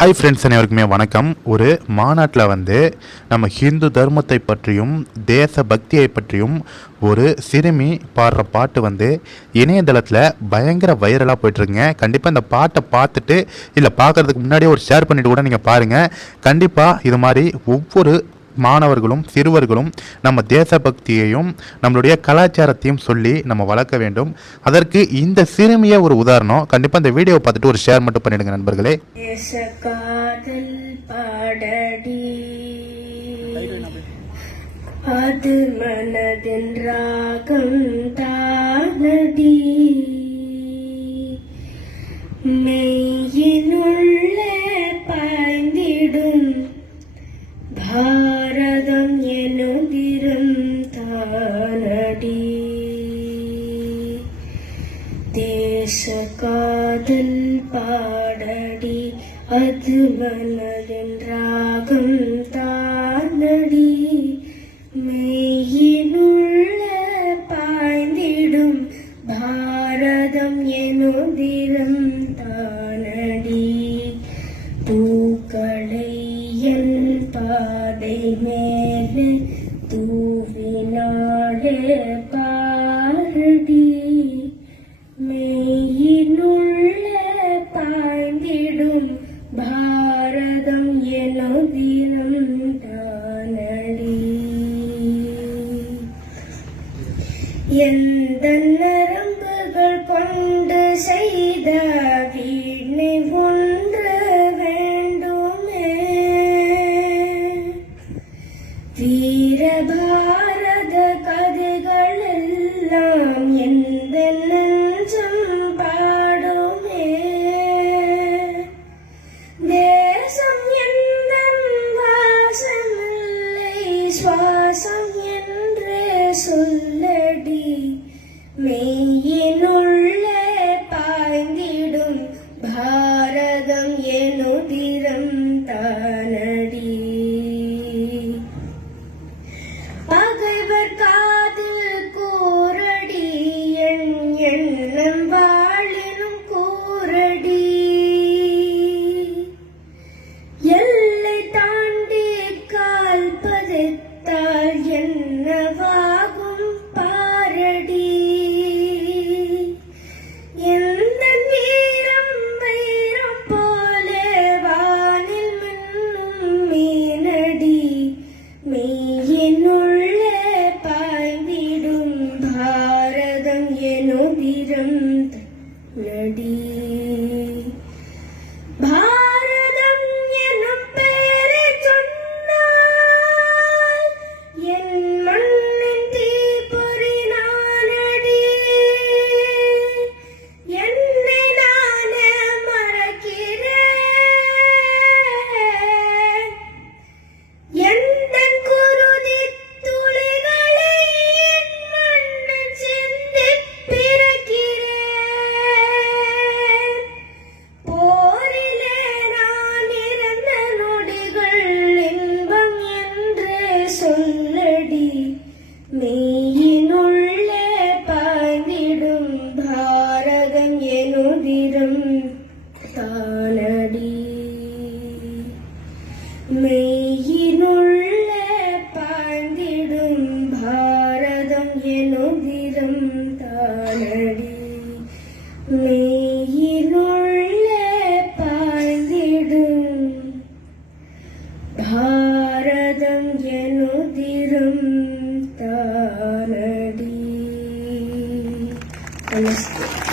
Hi friends, அனைவருக்குமே வணக்கம். ஒரு மாநாட்டில் நம்ம ஹிந்து தர்மத்தை பற்றியும் தேச பக்தியை பற்றியும் ஒரு சிறுமி பாடுற பாட்டு இணையதளத்தில் பயங்கர வைரலாக போயிட்டுருக்குங்க. கண்டிப்பாக இந்த பாட்டை பார்த்துட்டு இல்லை பார்க்குறதுக்கு முன்னாடியே ஒரு ஷேர் பண்ணிவிட்டு கூட நீங்கள் பாருங்கள். கண்டிப்பாக இது மாதிரி ஒவ்வொரு மாணவர்களும் சிறுவர்களும் நம்ம தேசபக்தியையும் நம்மளுடைய கலாச்சாரத்தையும் சொல்லி நம்ம வளர்க்க வேண்டும். அதற்கு இந்த சிறுமிய ஒரு உதாரணம். கண்டிப்பாக இந்த வீடியோவை பார்த்துட்டு ஒரு ஷேர் மட்டும் பண்ணிடுங்க நண்பர்களே. அது மனதின் ராகம் தானடி, மெய்யினுள்ளே பாய்ந்திடும் பாரதம் எனுதிரும் தானடி. தேச காதல் பாடடி, அது மனதின் ராகம் தானடி, மெய்யினுள்ள பாய்ந்திடும் பாரதம் எனுதிரும் தானடி. பூக்களை என் பாதை மேலே தூவினாடே பாரடி, மெய்யினுள்ள பாய்ந்திடும் பாரதம் எனுதிரும் தானடி. எந்த நரம்புகள் கொண்டு செய்த வீணை ஒன்று வேண்டுமே, வீர பாரத கதைகள் எல்லாம் எந்த நெஞ்சம் பாடுமே. தேசம் எந்த வாசமில்லை சுவாசம் என்றே சொல்லடி, மெய்யினுள்ளே பாய்ந்திடும் பாரதம் எனுதிரும் தானடி. பகைவர் காதில் கூரடி, என் எண்ணம் வாழினும் கூரடி. எல்லை தாண்டி கால் பதித்தால் என்னவாகும் பாரடி. எந்த வீரம் வைரம் போலே வானில் மின்னும் மீனடி, மெய்யினுள்ளே பாய்ந்திடும் பாரதம் எனுதிரும் நடி. பாரதம் எனும் பெயரை சொன்னால் என் மண்ணின் தீப்பொறி நானடி. என்னை நானே மறக்கிறேன், எந்த குருதி துளிகளை என் மண்ணில் சிந்தி பிறக்கிறேன். போரிலே நான் இருந்த நொடிகள் இன்பம் என்று சொல்லடி, மெய்யினுள்ளே பாய்ந்திடும் பாரதம் எனுதிரும் தானடி. மெய்யினுள்ளே பாய்ந்திடும் பாரதம் எனுதிரும் தானடி, மெய்யினுள்ளே பாய்ந்திடும் பாரதம் எனுதிரும் தானடி. நமஸ்தே.